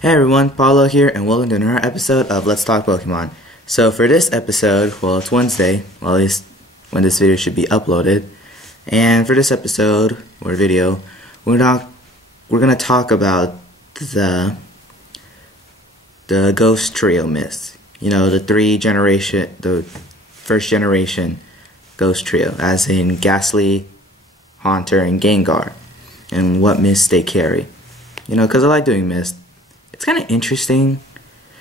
Hey everyone, Paulo here, and welcome to another episode of Let's Talk Pokemon. So for this episode, well, it's Wednesday, well, at least when this video should be uploaded. And for this episode or video, we're gonna talk about the Ghost Trio myths. You know, the first generation Ghost Trio, as in Ghastly, Haunter, and Gengar, and what myths they carry. You know, because I like doing myths. It's kind of interesting.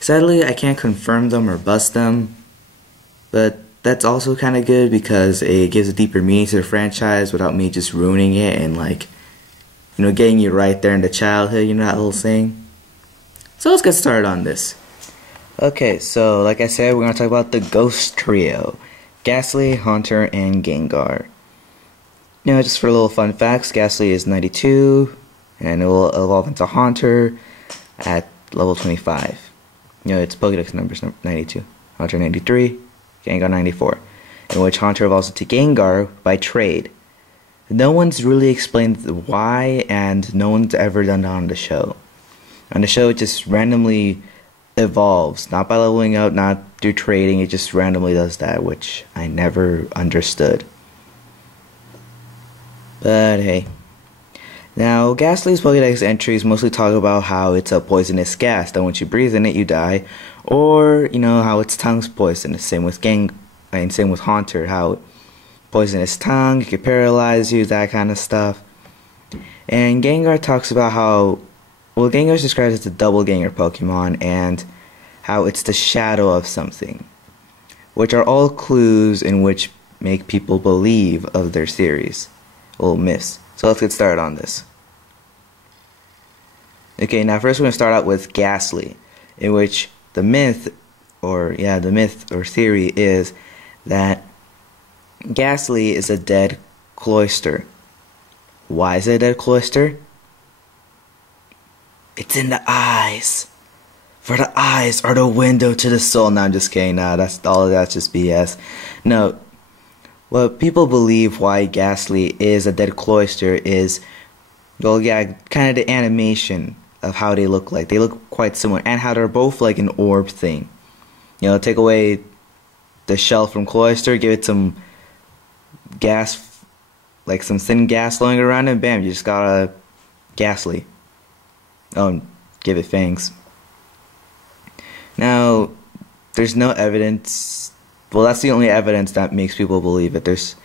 Sadly, I can't confirm them or bust them, but that's also kind of good because it gives a deeper meaning to the franchise without me just ruining it and getting you right there in the childhood, you know that little saying? So let's get started on this. Okay, so like I said, we're going to talk about the Ghost Trio. Ghastly, Haunter, and Gengar. You know, just for a little fun facts, Ghastly is 92, and it will evolve into Haunter at level 25. You know, its Pokedex numbers 92, Haunter 93, Gengar 94, in which Haunter evolves into Gengar by trade. No one's really explained why, and no one's ever done that on the show. On the show, it just randomly evolves, not by leveling up, not through trading, it just randomly does that, which I never understood. But hey. Now, Ghastly's Pokedex entries mostly talk about how it's a poisonous gas, that once you breathe in it, you die, or, you know, how its tongue's poisonous. Same with Haunter, how poisonous tongue, it can paralyze you, that kind of stuff. And Gengar talks about how, well, Gengar's described as a double Gengar Pokemon, and how it's the shadow of something, which are all clues in which make people believe of their theories, well, myths. So let's get started on this. Okay, now first we're going to start out with Ghastly, in which the myth or theory is that Ghastly is a dead cloister. Why is it a dead cloister? It's in the eyes. For the eyes are the window to the soul. No, I'm just kidding. Nah, that's just BS. No, what people believe why Ghastly is a dead cloister is, well, yeah, kind of the animation of how they look like. They look quite similar, and how they're both like an orb thing. You know, take away the shell from cloister, give it some gas, like some thin gas flowing around it, and bam, you just got a Ghastly. Oh, and give it fangs. Now, there's no evidence. Well, that's the only evidence that makes people believe it. There's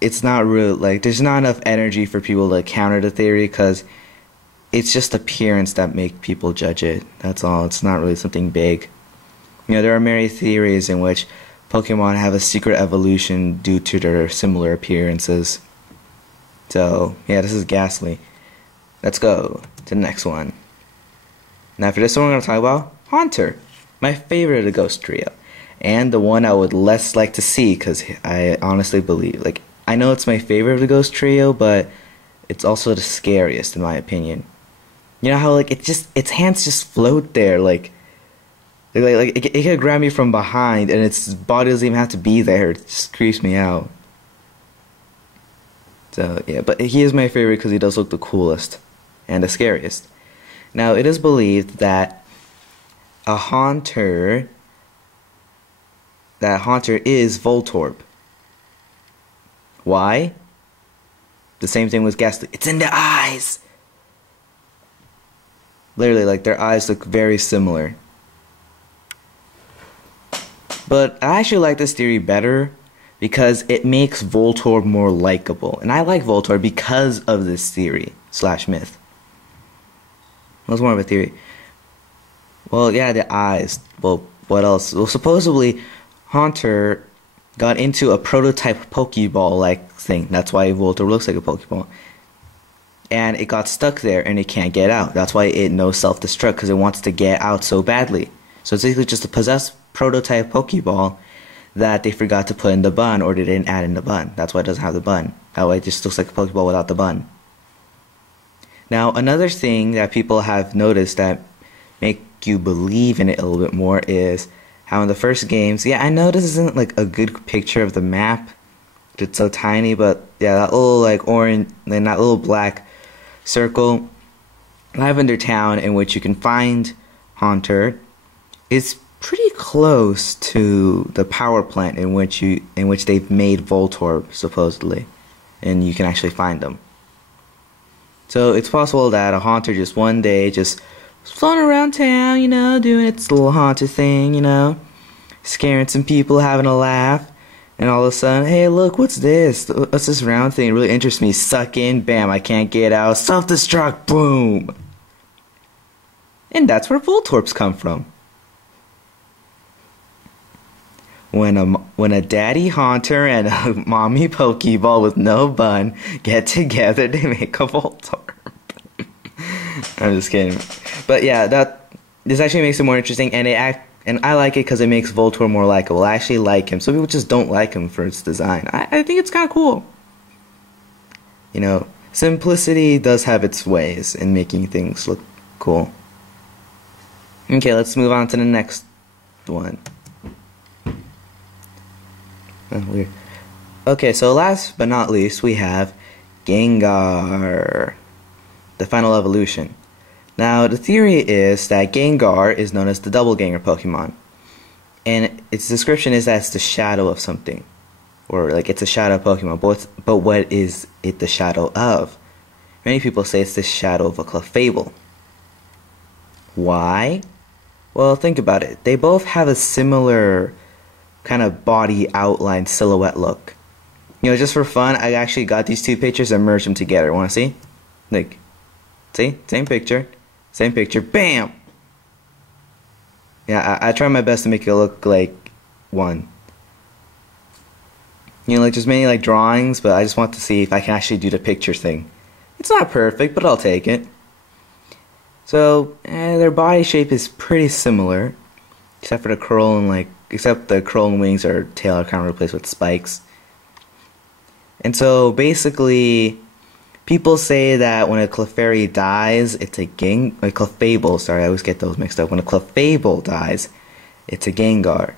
it's not real. Like, there's not enough energy for people to counter the theory, because it's just appearance that make people judge it. That's all. It's not really something big. You know, there are many theories in which Pokemon have a secret evolution due to their similar appearances. So yeah, this is Ghastly. Let's go to the next one. Now for this one, we're going to talk about Haunter, my favorite of the Ghost Trio, and the one I would less like to see, because I honestly believe, I know it's my favorite of the Ghost Trio, but it's also the scariest in my opinion. You know how its hands just float there, it can grab me from behind, and its body doesn't even have to be there. It just creeps me out. So yeah, but he is my favorite because he does look the coolest and the scariest. Now, it is believed that Haunter is Voltorb. Why? The same thing with Ghastly. It's in the eyes! Literally, their eyes look very similar. But I actually like this theory better because it makes Voltorb more likable. And I like Voltorb because of this theory / myth. What's more of a theory? Well, yeah, the eyes. Well, what else? Well, supposedly, Haunter got into a prototype Pokeball-like thing. That's why Voltorb looks like a Pokeball. And it got stuck there, and it can't get out. That's why it knows self-destruct, because it wants to get out so badly. So it's basically just a possessed prototype Pokeball that they forgot to put in the bun, or they didn't add in the bun. That's why it doesn't have the bun. That way it just looks like a Pokeball without the bun. Now, another thing that people have noticed that make you believe in it a little bit more is how in the first games, yeah, I know this isn't a good picture of the map, it's so tiny, but yeah, that little orange, then that little black circle Lavender Town, in which you can find Haunter, is pretty close to the power plant in which they've made Voltorb, supposedly, and you can actually find them. So it's possible that a Haunter just one day just floating around town, you know, doing its little Haunter thing, you know, scaring some people, having a laugh, and all of a sudden, hey, look, what's this? What's this round thing? It really interests me. Suck in, bam, I can't get out. Self-destruct, boom. And that's where Voltorbs come from. When a daddy Haunter and a mommy Pokeball with no bun get together, they make a Voltorb. I'm just kidding. But yeah, this actually makes it more interesting, and I like it because it makes Voltorb more likable. I actually like him. Some people just don't like him for its design. I think it's kind of cool. You know, simplicity does have its ways in making things look cool. Okay, let's move on to the next one. Oh, weird. Okay, so last but not least, we have Gengar, the final evolution. Now, the theory is that Gengar is known as the double Ganger Pokemon, and its description is that it's the shadow of something, or like it's a shadow Pokemon. But what is it the shadow of? Many people say it's the shadow of a Clefable. Why? Well, think about it. They both have a similar kind of body outline silhouette look. You know, just for fun, I actually got these two pictures and merged them together. Want to see? Like, see? Same picture, bam! Yeah, I try my best to make it look like one. You know, like just mainly like drawings, but I just want to see if I can actually do the picture thing. It's not perfect, but I'll take it. So, their body shape is pretty similar, except for the curl and except the curl and wings or tail are kind of replaced with spikes. And so basically, people say that when a Clefairy dies, it's a Clefable, sorry, I always get those mixed up. When a Clefable dies, it's a Gengar.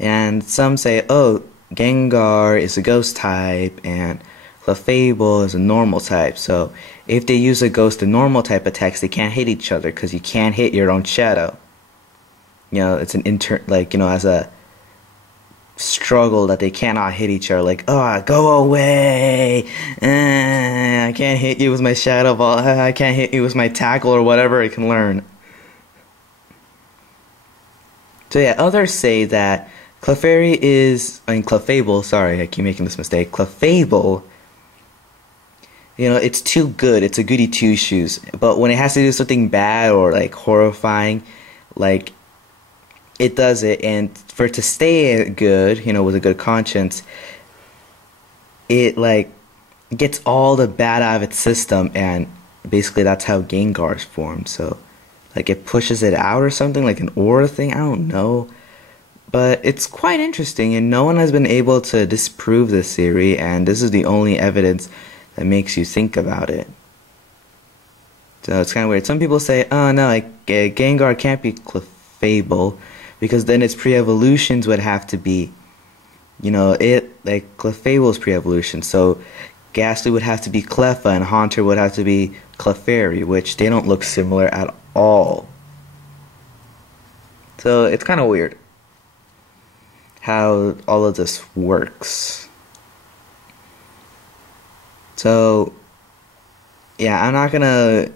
And some say, oh, Gengar is a ghost type and Clefable is a normal type. So if they use a ghost and normal type attacks, they can't hit each other because you can't hit your own shadow. You know, it's an as a struggle that they cannot hit each other. Like, oh, go away! I can't hit you with my shadow ball. I can't hit you with my tackle or whatever I can learn. So yeah, others say that Clefable, sorry, I keep making this mistake. Clefable, you know, it's too good. It's a goody two-shoes. But when it has to do something bad or like horrifying, like it does it, and for it to stay good, you know, with a good conscience, it like gets all the bad out of its system, and basically that's how Gengar is formed. So like it pushes it out or something, like an aura thing, I don't know. But it's quite interesting, and no one has been able to disprove this theory, and this is the only evidence that makes you think about it. So it's kind of weird. Some people say, oh no, like Gengar can't be Clefable, because then its pre-evolutions would have to be, you know, Clefable's pre-evolution. So Ghastly would have to be Cleffa, and Haunter would have to be Clefairy, which they don't look similar at all. So it's kind of weird how all of this works. So yeah, I'm not gonna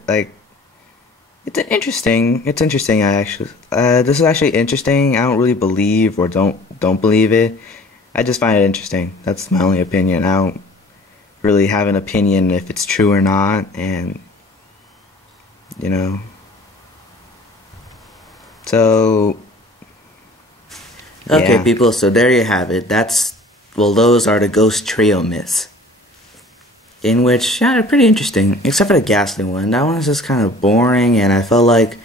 it's interesting. This is actually interesting. I don't really believe or don't believe it. I just find it interesting. That's my only opinion. I don't really have an opinion if it's true or not, and you know. So okay, yeah. People, so there you have it. Those are the Ghost Trio myths. In which, yeah, they're pretty interesting, except for the Ghastly one. That one is just kind of boring, and I felt like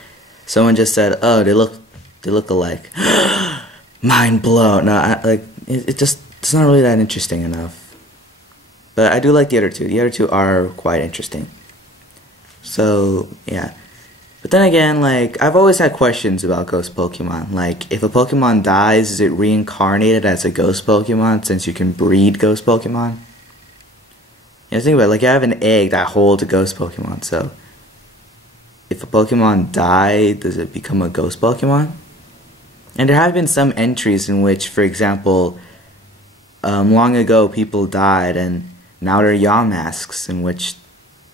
someone just said, "Oh, they look alike." Mind blown. No, it's not really that interesting enough. But I do like the other two. The other two are quite interesting. So yeah, but then again, I've always had questions about ghost Pokemon. Like, if a Pokemon dies, is it reincarnated as a ghost Pokemon since you can breed ghost Pokemon? You know, think about it, like you have an egg that holds a ghost Pokemon, so if a Pokemon dies, does it become a ghost Pokemon? And there have been some entries in which, for example, long ago people died and now they're Yamask, in which,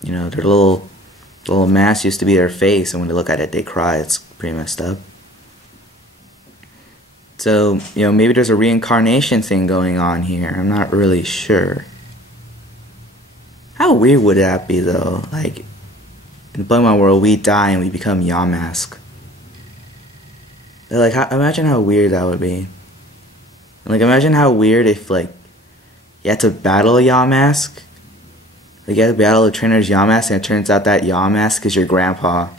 you know, their little mask used to be their face, and when they look at it they cry. It's pretty messed up. So, you know, maybe there's a reincarnation thing going on here. I'm not really sure. How weird would that be though? Like, in the Pokemon world, we die and we become Yamask. Like, imagine how weird that would be. Like, imagine how weird if, like, you had to battle a Yamask. Like, you had to battle a trainer's Yamask, and it turns out that Yamask is your grandpa.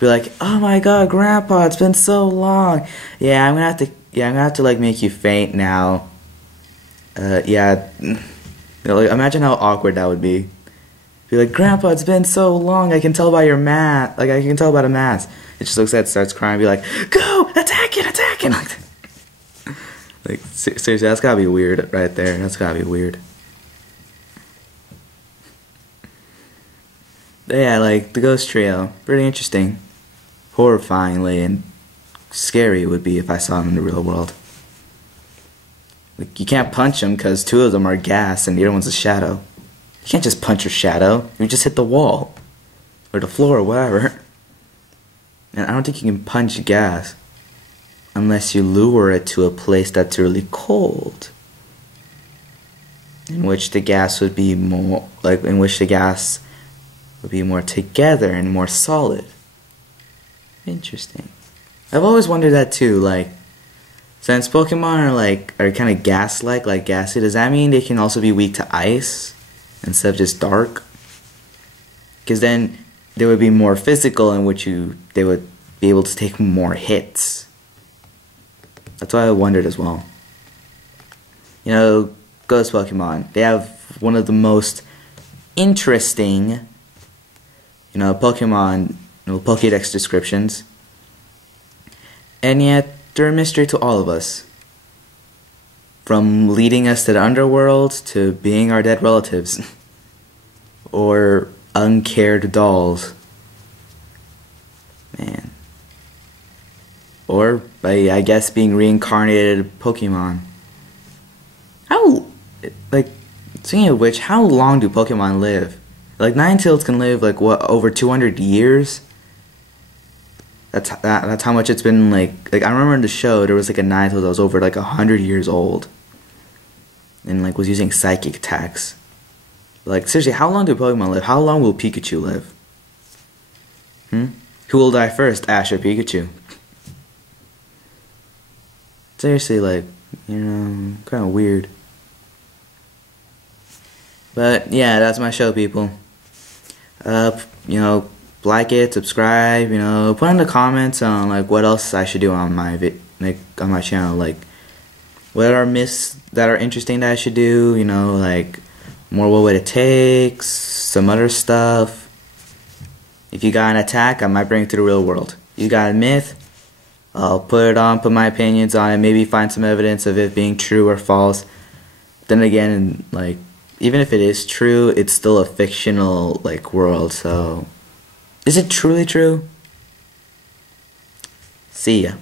Be like, oh my god, grandpa, it's been so long. Yeah, I'm gonna have to like make you faint now. Yeah. You know, like, imagine how awkward that would be. Be like, grandpa, it's been so long, I can tell by your mask. Like, I can tell by the mask. It just looks at it, starts crying, be like, go! Attack it! Attack it! Like, seriously, that's gotta be weird right there. That's gotta be weird. But yeah, like, the Ghost Trio. Pretty interesting. Horrifyingly and scary it would be if I saw them in the real world. Like, you can't punch them because two of them are gas and the other one's a shadow. You can't just punch your shadow. You just hit the wall. Or the floor or whatever. And I don't think you can punch gas unless you lure it to a place that's really cold. In which the gas would be more, like, in which the gas would be more together and more solid. Interesting. I've always wondered that too, like, since Pokemon are kind of gas-like, like gassy, does that mean they can also be weak to ice instead of just dark? Because then they would be more physical, in which they would be able to take more hits. That's why I wondered as well. You know, Ghost Pokemon, they have one of the most interesting, you know, Pokemon, you know, Pokédex descriptions. And yet, they're a mystery to all of us. From leading us to the underworld to being our dead relatives. Or uncared dolls. Man. Or, I guess, being reincarnated Pokemon. How, like, speaking of which, how long do Pokemon live? Like, Ninetales can live, like, what, over 200 years? That's how much it's been, like, I remember in the show, there was, like, a Ninetales that was over, like, 100 years old. And, like, was using psychic attacks. Like, seriously, how long do Pokemon live? How long will Pikachu live? Who will die first, Ash or Pikachu? Seriously, like, you know, kind of weird. But, yeah, that's my show, people. You know, like it, subscribe, you know, put in the comments on, like, what else I should do on my on my channel, like, what are myths that are interesting that I should do, you know, like, more what would it take, some other stuff. If you got an attack, I might bring it to the real world. You got a myth, I'll put it on, put my opinions on it, maybe find some evidence of it being true or false. Then again, like, even if it is true, it's still a fictional, like, world, so is it truly true? See ya.